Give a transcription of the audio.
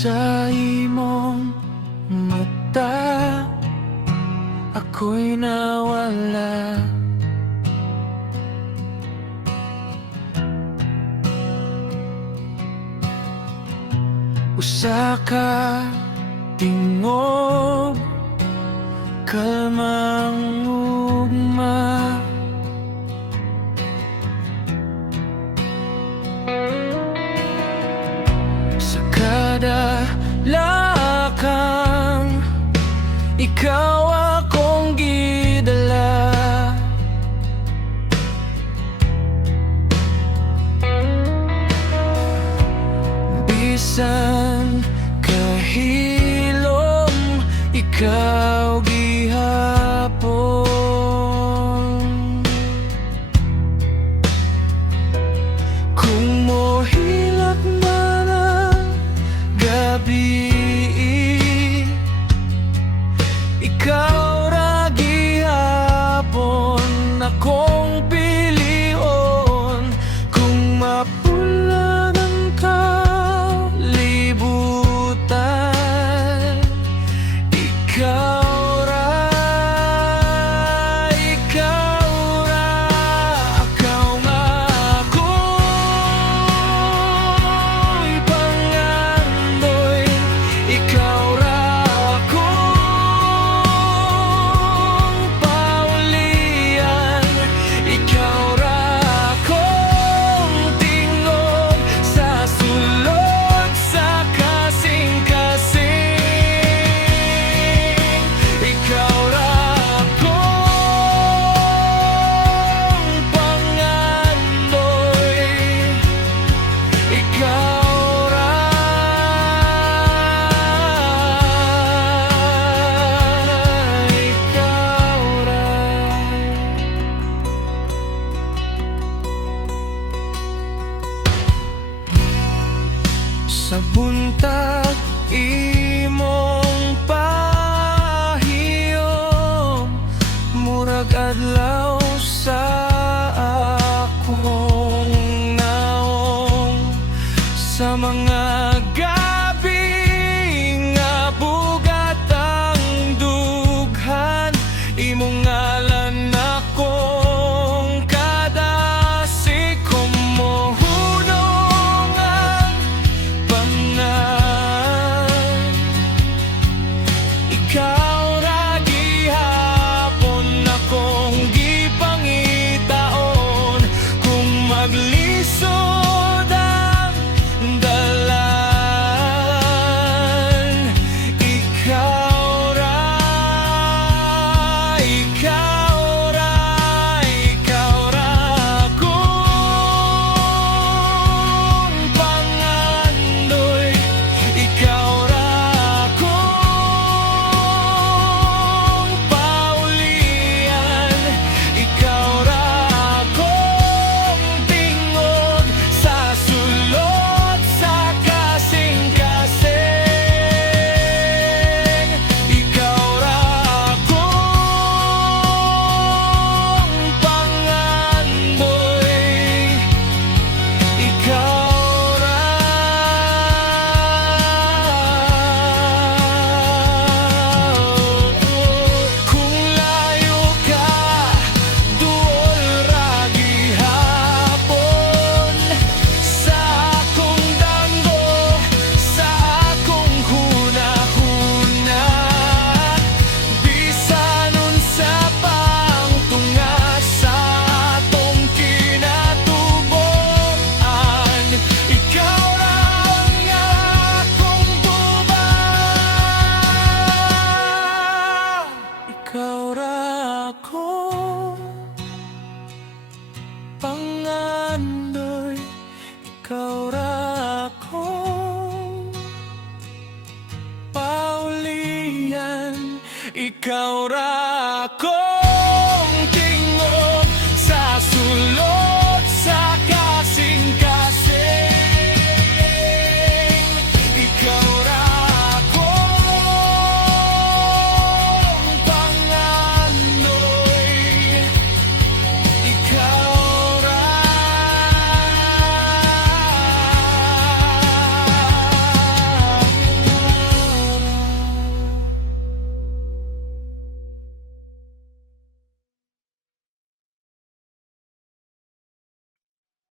Sa imong mata ako'y nawala. Usa ka tingog, kalmang ugma. Sa kada lakang ikaw akong gidala. Bisan kahilom ikaw gihapon. Kung mohilak man ang gabi, ikaw ra gihapon akong pilion. Kung mapulan ang kalibutan, ikaw ra, ikaw ra. Ikaw nga ako'y pangandoy, ikaw ra akong paulian, ikaw ra akong tingog sa sulod sa kasing-kasing. Ikaw ra akong pangandoy, ikaw ra, ikaw ra. Sa buntag imong pahiyom, murag adlaw sa akong naong. Sa mga